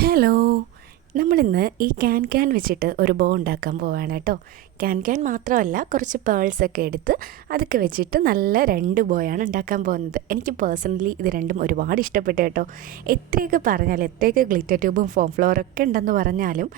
Hello, നമ്മളിന്ന് ഈ can വെച്ചിട്ട് ഒരു ബോ ഉണ്ടാക്കാൻ പോവുകയാണ് കേട്ടോ. ക്യാൻ മാത്രമല്ല, കുറച്ച് പേൾസൊക്കെ എടുത്ത് അതൊക്കെ വെച്ചിട്ട് നല്ല രണ്ട് ബോയാണ് ഉണ്ടാക്കാൻ പോകുന്നത്. എനിക്ക് പേഴ്സണലി ഇത് രണ്ടും ഒരുപാട് ഇഷ്ടപ്പെട്ടു കേട്ടോ. എത്രയൊക്കെ പറഞ്ഞാലും, എത്രയൊക്കെ ഗ്ലിറ്റർ ട്യൂബും ഫോം ഫ്ലവറൊക്കെ ഉണ്ടെന്ന് പറഞ്ഞാലും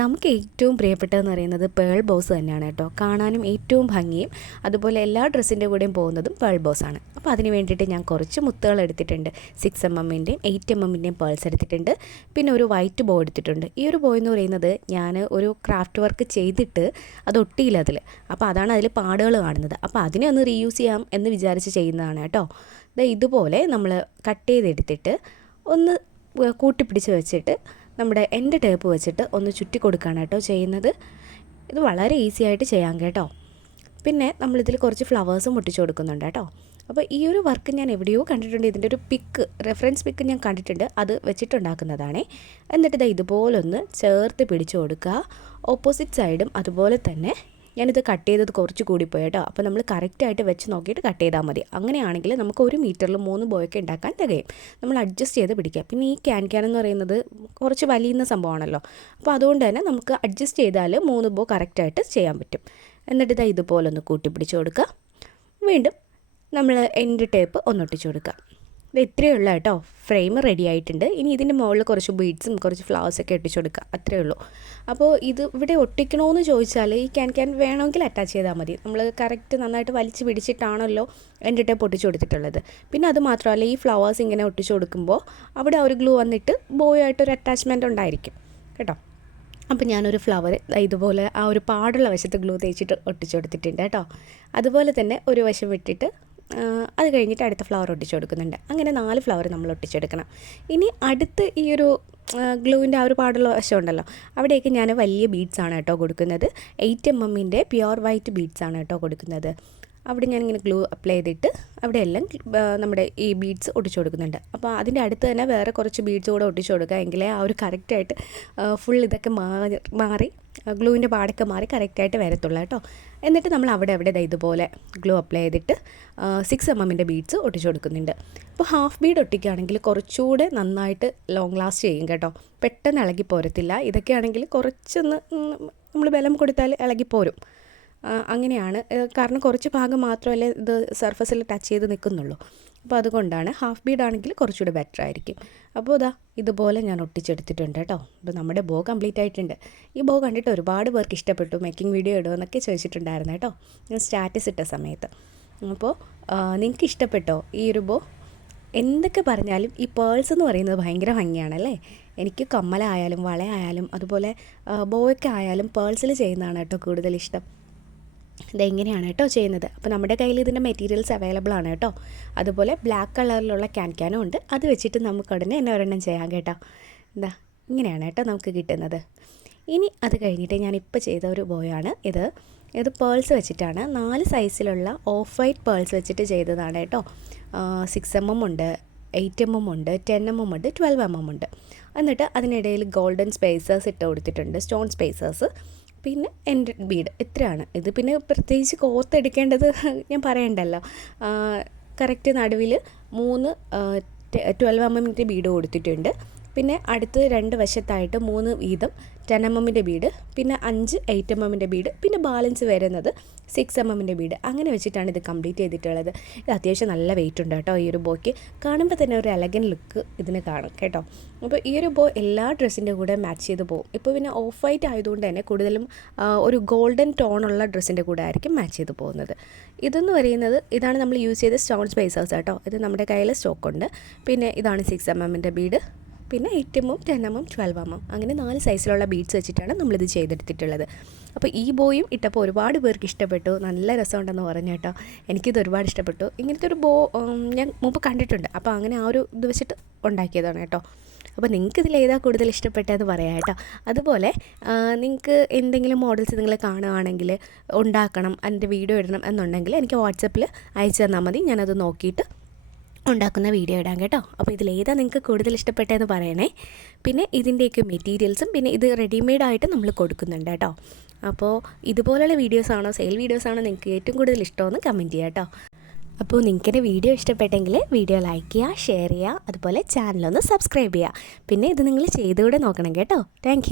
നമുക്ക് ഏറ്റവും പ്രിയപ്പെട്ടതെന്ന് പറയുന്നത് പേൾ ബോസ് തന്നെയാണ് കേട്ടോ. കാണാനും ഏറ്റവും ഭംഗിയും അതുപോലെ എല്ലാ ഡ്രസ്സിൻ്റെ കൂടെയും പോകുന്നതും പേൾ ബോസാണ്. അപ്പോൾ അതിന് വേണ്ടിയിട്ട് ഞാൻ കുറച്ച് മുത്തുകൾ എടുത്തിട്ടുണ്ട്. 6mm-ൻ്റെയും 8mm-ൻ്റെയും പേൾസ് എടുത്തിട്ടുണ്ട്. പിന്നെ ഒരു വൈറ്റ് ബോ എടുത്തിട്ടുണ്ട്. ഈ ഒരു ബോ എന്ന് പറയുന്നത് ഞാൻ ഒരു ക്രാഫ്റ്റ് വർക്ക് ചെയ്തിട്ട് അത് ഒട്ടിയില്ല അതിൽ. അപ്പോൾ അതാണ് അതിൽ പാടുകൾ കാണുന്നത്. അപ്പോൾ അതിനെ ഒന്ന് റീയൂസ് ചെയ്യാം എന്ന് വിചാരിച്ച് ചെയ്യുന്നതാണ് കേട്ടോ. ഇതുപോലെ നമ്മൾ കട്ട് ചെയ്തെടുത്തിട്ട് ഒന്ന് കൂട്ടിപ്പിടിച്ച് വെച്ചിട്ട് നമ്മുടെ എൻ്റെ ടേപ്പ് വെച്ചിട്ട് ഒന്ന് ചുറ്റി കൊടുക്കുകയാണ് കേട്ടോ ചെയ്യുന്നത്. ഇത് വളരെ ഈസി ആയിട്ട് ചെയ്യാം കേട്ടോ. പിന്നെ നമ്മളിതിൽ കുറച്ച് ഫ്ലവേഴ്സും ഒട്ടിച്ച് കൊടുക്കുന്നുണ്ട് കേട്ടോ. അപ്പോൾ ഈ ഒരു വർക്ക് ഞാൻ എവിടെയോ കണ്ടിട്ടുണ്ട്. ഇതിൻ്റെ ഒരു റെഫറൻസ് പിക്ക് ഞാൻ കണ്ടിട്ടുണ്ട്. അത് വെച്ചിട്ടുണ്ടാക്കുന്നതാണേ. എന്നിട്ട് ഇതുപോലൊന്ന് ചേർത്ത് പിടിച്ചു കൊടുക്കുക. ഓപ്പോസിറ്റ് സൈഡും അതുപോലെ തന്നെ. ഞാനിത് കട്ട് ചെയ്തത് കുറച്ച് കൂടിപ്പോയി കേട്ടോ. അപ്പോൾ നമ്മൾ കറക്റ്റായിട്ട് വെച്ച് നോക്കിയിട്ട് കട്ട് ചെയ്താൽ മതി. അങ്ങനെയാണെങ്കിൽ നമുക്ക് 1 മീറ്ററിൽ 3 ബോയൊക്കെ ഉണ്ടാക്കാൻ തികയും. നമ്മൾ അഡ്ജസ്റ്റ് ചെയ്ത് പിടിക്കുക. പിന്നെ ഈ ക്യാൻ എന്ന് പറയുന്നത് കുറച്ച് വലിയുന്ന സംഭവമാണല്ലോ. അപ്പോൾ അതുകൊണ്ട് തന്നെ നമുക്ക് അഡ്ജസ്റ്റ് ചെയ്താൽ 3 ബോ കറക്റ്റായിട്ട് ചെയ്യാൻ പറ്റും. എന്നിട്ട് ഇതുപോലെ ഒന്ന് കൂട്ടിപ്പിടിച്ച് കൊടുക്കുക. വീണ്ടും നമ്മൾ എൻഡ് ടേപ്പ് ഒന്നൊട്ടിച്ച് കൊടുക്കുക. ഇത് ഇത്രയേ ഉള്ളൂ കേട്ടോ. ഫ്രെയിം റെഡി ആയിട്ടുണ്ട്. ഇനി ഇതിൻ്റെ മുകളിൽ കുറച്ച് ബീഡ്സും കുറച്ച് ഫ്ലവേഴ്സൊക്കെ ഒട്ടിച്ച് കൊടുക്കുക. അത്രയേ ഉള്ളൂ. അപ്പോൾ ഇത് ഇവിടെ ഒട്ടിക്കണമെന്ന് ചോദിച്ചാൽ ഈ ക്യാൻ വേണമെങ്കിൽ അറ്റാച്ച് ചെയ്താൽ മതി. നമ്മൾ കറക്റ്റ് നന്നായിട്ട് വലിച്ച് പിടിച്ചിട്ടാണല്ലോ എൻ്റെ ടേപ്പ് ഒട്ടിച്ച് കൊടുത്തിട്ടുള്ളത്. പിന്നെ അത് മാത്രമല്ല, ഈ ഫ്ലവേഴ്സ് ഇങ്ങനെ ഒട്ടിച്ച് കൊടുക്കുമ്പോൾ അവിടെ ഒരു ഗ്ലൂ വന്നിട്ട് ബോയായിട്ടൊരു അറ്റാച്ച്മെൻറ്റ് ഉണ്ടായിരിക്കും കേട്ടോ. അപ്പോൾ ഞാനൊരു ഫ്ലവർ ഇതുപോലെ ആ ഒരു പാടുള്ള വശത്ത് ഗ്ലൂ തേച്ചിട്ട് ഒട്ടിച്ച് കൊടുത്തിട്ടുണ്ട് കേട്ടോ. അതുപോലെ തന്നെ ഒരു വശം വിട്ടിട്ട് അത് കഴിഞ്ഞിട്ട് അടുത്ത ഫ്ലവർ ഒട്ടിച്ച് കൊടുക്കുന്നുണ്ട്. അങ്ങനെ 4 ഫ്ലവർ നമ്മൾ ഒട്ടിച്ചെടുക്കണം. ഇനി അടുത്ത് ഈ ഒരു ഗ്ലൂവിൻ്റെ ആ ഒരു പാടുള്ള വശം ഉണ്ടല്ലോ, അവിടേക്ക് ഞാൻ വലിയ ബീഡ്സാണ് കേട്ടോ കൊടുക്കുന്നത്. 8mm-ൻ്റെ പ്യുവർ വൈറ്റ് ബീഡ്സാണ് കേട്ടോ കൊടുക്കുന്നത്. അവിടെ ഞാനിങ്ങനെ ഗ്ലൂ അപ്ലൈ ചെയ്തിട്ട് അവിടെയെല്ലാം നമ്മുടെ ഈ ബീഡ്സ് ഒട്ടിച്ച് കൊടുക്കുന്നുണ്ട്. അപ്പോൾ അതിൻ്റെ അടുത്ത് തന്നെ വേറെ കുറച്ച് ബീഡ്സ് കൂടെ ഒട്ടിച്ച് കൊടുക്കുക. എങ്കിലേ ആ ഒരു കറക്റ്റായിട്ട് ഫുൾ ഇതൊക്കെ മാറി ഗ്ലൂവിൻ്റെ പാടൊക്കെ മാറി കറക്റ്റായിട്ട് വരത്തുള്ളൂ കേട്ടോ. എന്നിട്ട് നമ്മൾ അവിടെ ഇതുപോലെ ഗ്ലൂ അപ്ലൈ ചെയ്തിട്ട് 6mm-ൻ്റെ ബീഡ്സ് ഒട്ടിച്ച് കൊടുക്കുന്നുണ്ട്. അപ്പോൾ ഹാഫ് ബീഡ് ഒട്ടിക്കുകയാണെങ്കിൽ കുറച്ചുകൂടെ നന്നായിട്ട് ലോങ് ലാസ്റ്റ് ചെയ്യും കേട്ടോ. പെട്ടെന്ന് ഇളകി പോരത്തില്ല. ഇതൊക്കെ ആണെങ്കിൽ കുറച്ചൊന്ന് നമ്മൾ ബലം കൊടുത്താൽ ഇളകിപ്പോരും. അങ്ങനെയാണ്. കാരണം കുറച്ച് ഭാഗം മാത്രമല്ലേ ഇത് സർഫസിൽ ടച്ച് ചെയ്ത് നിൽക്കുന്നുള്ളൂ. അപ്പോൾ അതുകൊണ്ടാണ്. ഹാഫ് ബീഡ് ആണെങ്കിൽ കുറച്ചുകൂടി ബെറ്റർ ആയിരിക്കും. അപ്പോൾ ഇതുപോലെ ഞാൻ ഒട്ടിച്ചെടുത്തിട്ടുണ്ട് കേട്ടോ. അപ്പോൾ നമ്മുടെ ബോ കംപ്ലീറ്റ് ആയിട്ടുണ്ട്. ഈ ബോ കണ്ടിട്ട് ഒരുപാട് പേർക്ക് ഇഷ്ടപ്പെട്ടു. മേക്കിംഗ് വീഡിയോ ഇടുമെന്നൊക്കെ ചോദിച്ചിട്ടുണ്ടായിരുന്നു കേട്ടോ, ഞാൻ സ്റ്റാറ്റസ് ഇട്ട സമയത്ത്. അപ്പോൾ നിങ്ങൾക്ക് ഇഷ്ടപ്പെട്ടോ ഈ ഒരു ബോ? എന്തൊക്കെ പറഞ്ഞാലും ഈ പേൾസ് എന്ന് പറയുന്നത് ഭയങ്കര ഭംഗിയാണല്ലേ. എനിക്ക് കമ്മലായാലും വളയായാലും അതുപോലെ ബോയൊക്കെ ആയാലും പേൾസിൽ ചെയ്യുന്നതാണ് കേട്ടോ കൂടുതൽ ഇഷ്ടം. ഇതെങ്ങനെയാണ് കേട്ടോ ചെയ്യുന്നത്. അപ്പോൾ നമ്മുടെ കയ്യിൽ ഇതിൻ്റെ മെറ്റീരിയൽസ് അവൈലബിൾ ആണ് കേട്ടോ. അതുപോലെ ബ്ലാക്ക് കളറിലുള്ള ക്യാനും ഉണ്ട്. അത് വെച്ചിട്ട് നമുക്ക് ഉടനെ തന്നെ ഒരെണ്ണം ചെയ്യാം കേട്ടോ. ഇങ്ങനെയാണ് കേട്ടോ നമുക്ക് കിട്ടുന്നത്. ഇനി അത് കഴിഞ്ഞിട്ട് ഞാനിപ്പോൾ ചെയ്ത ഒരു ബോയാണ് ഇത് പേൾസ് വെച്ചിട്ടാണ്. 4 സൈസിലുള്ള ഓഫ് വൈറ്റ് പേൾസ് വെച്ചിട്ട് ചെയ്തതാണ് കേട്ടോ. 6mm ഉണ്ട്, 8mm ഉണ്ട്, 10mm ഉണ്ട്, 12mm ഉണ്ട്. എന്നിട്ട് അതിനിടയിൽ ഗോൾഡൻ സ്പേസേഴ്സ് ഇട്ട് കൊടുത്തിട്ടുണ്ട്, സ്റ്റോൺ സ്പേസേഴ്സ്. പിന്നെ എൻ്റെ ബീഡ് ഇത്രയാണ്. ഇത് പിന്നെ പ്രത്യേകിച്ച് കോർത്തെടുക്കേണ്ടത് ഞാൻ പറയണ്ടല്ലോ. കറക്റ്റ് നടുവിൽ 3 12mm-ൻ്റെ ബീഡ് കൊടുത്തിട്ടുണ്ട്. പിന്നെ അടുത്ത് 2 വശത്തായിട്ട് 3 വീതം 10mm-ൻ്റെ ബീഡ്, പിന്നെ 5 8mm-ൻ്റെ ബീഡ്, പിന്നെ ബാലൻസ് വരുന്നത് 6mm-ൻ്റെ ബീഡ്. അങ്ങനെ വെച്ചിട്ടാണ് ഇത് കംപ്ലീറ്റ് ചെയ്തിട്ടുള്ളത്. ഇത് അത്യാവശ്യം നല്ല വെയിറ്റ് ഉണ്ട് കേട്ടോ. ഈ ഒരു ബോയ്ക്ക് കാണുമ്പോൾ തന്നെ ഒരു എലഗൻ ലുക്ക് ഇതിന് കാണും കേട്ടോ. അപ്പോൾ ഈ ഒരു ബോ എല്ലാ ഡ്രസ്സിൻ്റെ കൂടെ മാച്ച് ചെയ്ത് പോകും. ഇപ്പോൾ പിന്നെ ഓഫ് വൈറ്റ് ആയതുകൊണ്ട് തന്നെ കൂടുതലും ഒരു ഗോൾഡൻ ടോണുള്ള ഡ്രസ്സിൻ്റെ കൂടെ ആയിരിക്കും മാച്ച് ചെയ്ത് പോകുന്നത്. ഇതെന്ന് പറയുന്നത് ഇതാണ് നമ്മൾ യൂസ് ചെയ്ത സ്റ്റോൺ സ്പേസേഴ്സ് കേട്ടോ. ഇത് നമ്മുടെ കയ്യിൽ സ്റ്റോക്കുണ്ട്. പിന്നെ ഇതാണ് 6mm-ൻ്റെ ബീഡ്, പിന്നെ 8mm, 10mm, 12mm അങ്ങനെ 4 സൈസിലുള്ള ബീഡ്സ് വെച്ചിട്ടാണ് നമ്മളിത് ചെയ്തെടുത്തിട്ടുള്ളത്. അപ്പോൾ ഈ ബോയും ഇട്ടപ്പോൾ ഒരുപാട് പേർക്ക് ഇഷ്ടപ്പെട്ടു. നല്ല രസമുണ്ടെന്ന് പറഞ്ഞു കേട്ടോ. എനിക്കിത് ഒരുപാട് ഇഷ്ടപ്പെട്ടു. ഇങ്ങനത്തെ ഒരു ബോ ഞാൻ മുമ്പ് കണ്ടിട്ടുണ്ട്. അപ്പോൾ അങ്ങനെ ആ ഒരു ഇത് വെച്ചിട്ട് ഉണ്ടാക്കിയതാണ് കേട്ടോ. അപ്പോൾ നിങ്ങൾക്ക് ഇതിൽ ഏതാ കൂടുതൽ ഇഷ്ടപ്പെട്ടതെന്ന് പറയാം കേട്ടോ. അതുപോലെ നിങ്ങൾക്ക് എന്തെങ്കിലും മോഡൽസ് നിങ്ങൾ കാണുകയാണെങ്കിൽ ഉണ്ടാക്കണം, അതിൻ്റെ വീഡിയോ ഇടണം എന്നുണ്ടെങ്കിൽ എനിക്ക് വാട്സപ്പിൽ അയച്ചു തന്നാൽ മതി. ഞാനത് നോക്കിയിട്ട് ഉണ്ടാക്കുന്ന വീഡിയോ ഇടാം കേട്ടോ. അപ്പോൾ ഇതിലേതാ നിങ്ങൾക്ക് കൂടുതൽ ഇഷ്ടപ്പെട്ടതെന്ന് പറയണേ. പിന്നെ ഇതിൻ്റെയൊക്കെ മെറ്റീരിയൽസും പിന്നെ ഇത് റെഡിമെയ്ഡായിട്ട് നമ്മൾ കൊടുക്കുന്നുണ്ട് കേട്ടോ. അപ്പോൾ ഇതുപോലുള്ള വീഡിയോസാണോ സെയിൽ വീഡിയോസാണോ നിങ്ങൾക്ക് ഏറ്റവും കൂടുതൽ ഇഷ്ടമെന്ന് കമൻറ്റ് ചെയ്യാം കേട്ടോ. അപ്പോൾ നിങ്ങൾക്കെൻ്റെ വീഡിയോ ഇഷ്ടപ്പെട്ടെങ്കിൽ വീഡിയോ ലൈക്ക് ചെയ്യുക, ഷെയർ ചെയ്യുക, അതുപോലെ ചാനലൊന്ന് സബ്സ്ക്രൈബ് ചെയ്യുക. പിന്നെ ഇത് നിങ്ങൾ ചെയ്തുകൂടെ നോക്കണം കേട്ടോ. താങ്ക്